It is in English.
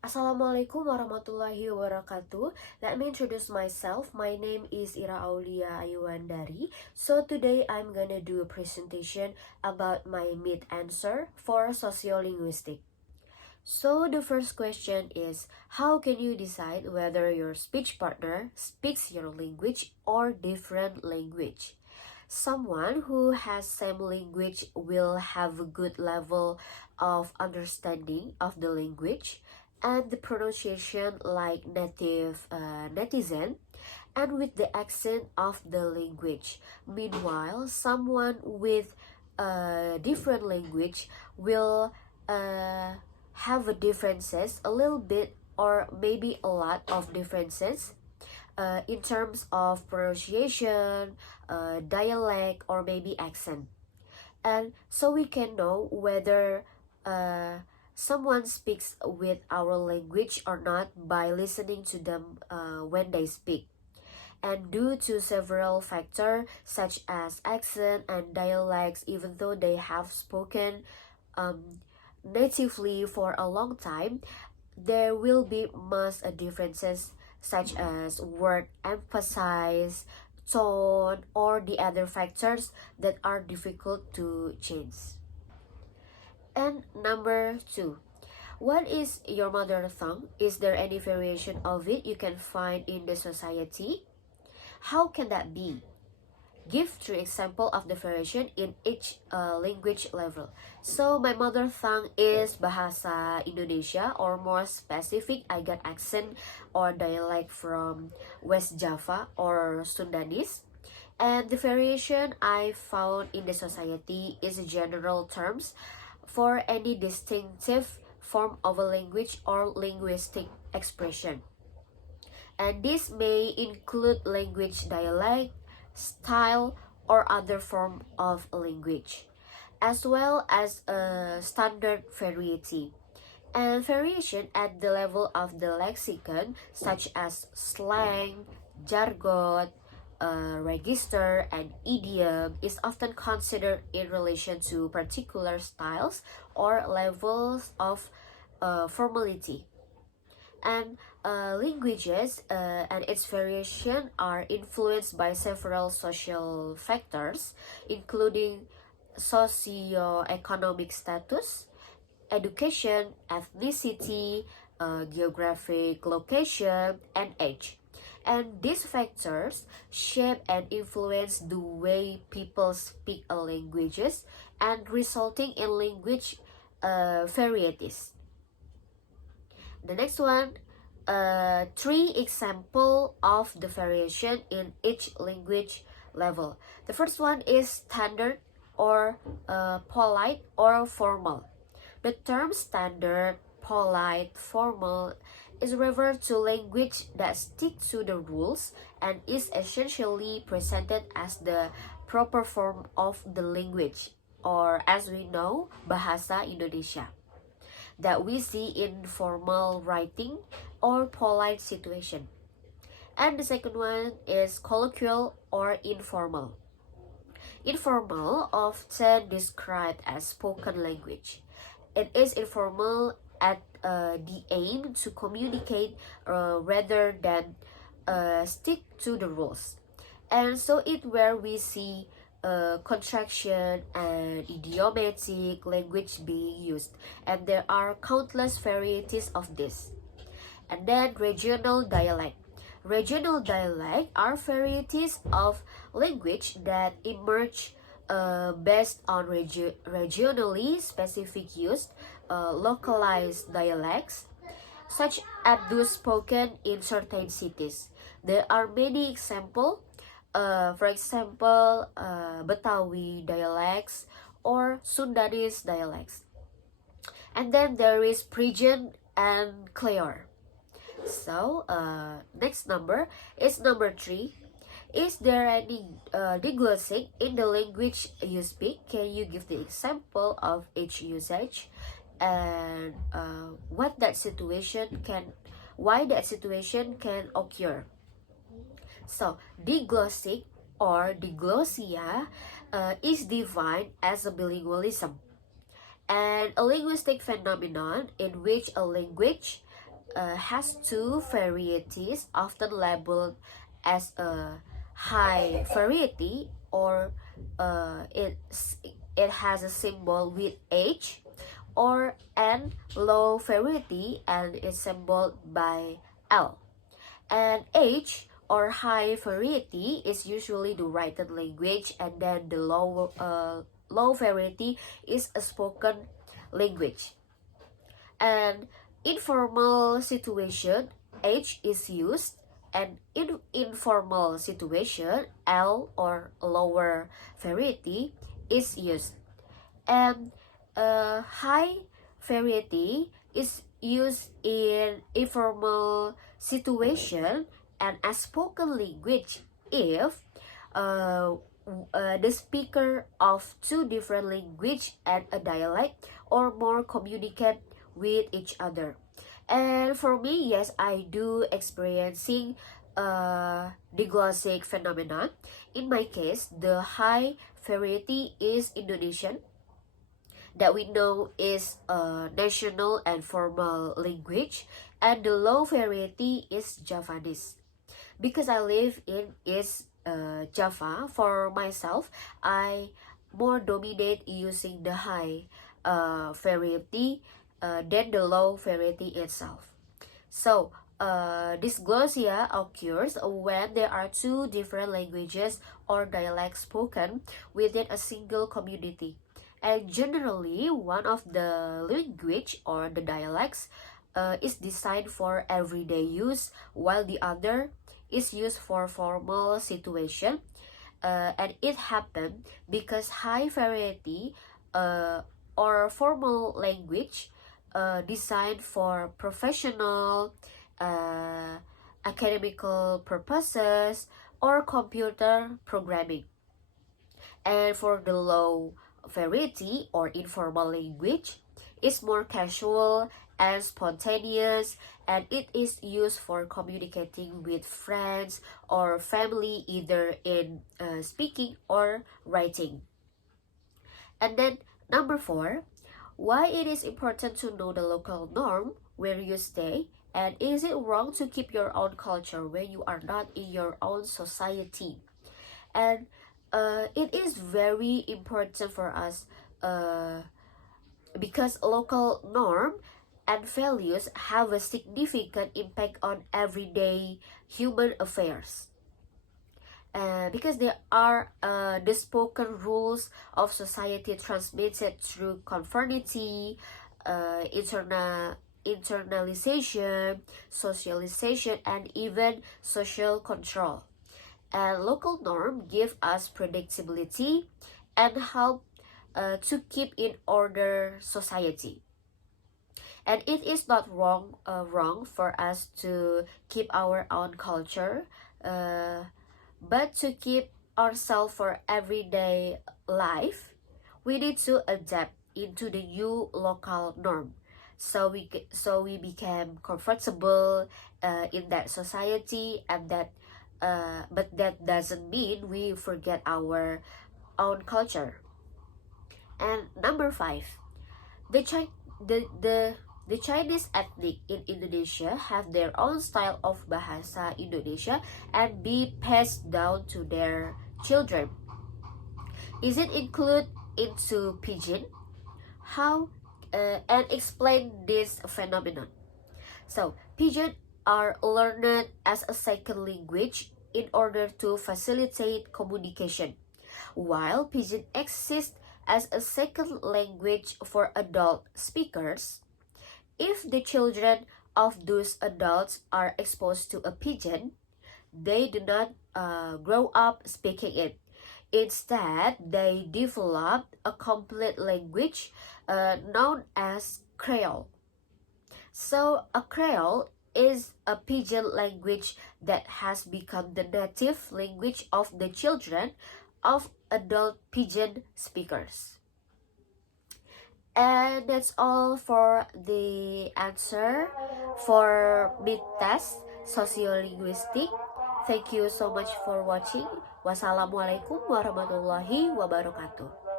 Assalamualaikum warahmatullahi wabarakatuh. Let me introduce myself. My name is Ira Aulia Ayuandari. So today I'm gonna do a presentation about my mid answer for sociolinguistic. So the first question is, how can you decide whether your speech partner speaks your language or different language? Someone who has same language will have a good level of understanding of the language and the pronunciation like native netizen and with the accent of the language. Meanwhile, someone with a different language will have a differences a little bit or maybe a lot of differences in terms of pronunciation, dialect, or maybe accent. And so we can know whether someone speaks with our language or not by listening to them when they speak. And due to several factors such as accent and dialects, even though they have spoken natively for a long time, there will be mass differences such as word emphasis, tone, or the other factors that are difficult to change. And number 2, what is your mother tongue? Is there any variation of it you can find in the society? How can that be? Give 3 examples of the variation in each language level. So my mother tongue is Bahasa Indonesia, or more specific, I got accent or dialect from West Java or Sundanese. And the variation I found in the society is general terms for any distinctive form of a language or linguistic expression. And this may include language dialect, style, or other form of language, as well as a standard variety. And variation at the level of the lexicon, such as slang, jargon, register, and idiom, is often considered in relation to particular styles or levels of formality. And languages and its variation are influenced by several social factors, including socio-economic status, education, ethnicity, geographic location, and age. And these factors shape and influence the way people speak a languages and resulting in language varieties. The next one, 3 example of the variation in each language level. The first one is standard or polite or formal. The term standard, polite, formal is referred to language that stick to the rules and is essentially presented as the proper form of the language, or as we know, Bahasa Indonesia, that we see in formal writing or polite situation. And the second one is colloquial or informal. Informal, often described as spoken language. It is informal at the aim to communicate rather than stick to the rules. And so it where we see contraction and idiomatic language being used, and there are countless varieties of this. And then regional dialect. Regional dialect are varieties of language that emerge based on regionally specific use, localized dialects, such as those spoken in certain cities. There are many examples. For example, Betawi dialects or Sundanese dialects. And then there is Pidgin and Kleor. So, next number is number 3. Is there any diglossic in the language you speak? Can you give the example of each usage and why that situation can occur? So, diglossic or diglossia is defined as a bilingualism and a linguistic phenomenon in which a language has two varieties, often labeled as a high variety, or it has a symbol with H, or an low variety and is symboled by L. And H, or high variety, is usually the written language, and then the low variety is a spoken language. And informal situation, H is used, and in informal situation, L, or lower variety, is used. And high variety is used in informal situation and as spoken language if the speaker of two different language and a dialect or more communicate with each other. And for me, yes, I do experiencing diglossic phenomenon. In my case, the high variety is Indonesian, that we know is a national and formal language, and the low variety is Javanese. Because I live in East Java, for myself, I more dominate using the high variety than the low variety itself. So, dysglossia occurs when there are two different languages or dialects spoken within a single community. And generally, one of the language or the dialects is designed for everyday use, while the other is used for formal situation. And it happened because high variety or formal language designed for professional, academical purposes, or computer programming. And for the low variety or informal language, is more casual and spontaneous, and it is used for communicating with friends or family, either in speaking or writing. And then number 4, why it is important to know the local norm where you stay, and is it wrong to keep your own culture when you are not in your own society? And it is very important for us because local norm and values have a significant impact on everyday human affairs. Because there are the spoken rules of society transmitted through conformity, internalization, socialization, and even social control. And local norm give us predictability and help to keep in order society. And it is not wrong for us to keep our own culture, but to keep ourselves for everyday life, we need to adapt into the new local norm. So we became comfortable in that society, and that but that doesn't mean we forget our own culture. And number 5, the Chinese ethnic in Indonesia have their own style of bahasa Indonesia and be passed down to their children. Is it included into pidgin? How and explain this phenomenon. So, pidgin are learned as a second language in order to facilitate communication, while pidgin exists as a second language for adult speakers. If the children of those adults are exposed to a pidgin, they do not grow up speaking it. Instead, they develop a complete language known as Creole. So, a Creole is a pidgin language that has become the native language of the children of adult pidgin speakers. And that's all for the answer for mid-test sociolinguistic. Thank you so much for watching. Wassalamualaikum warahmatullahi wabarakatuh.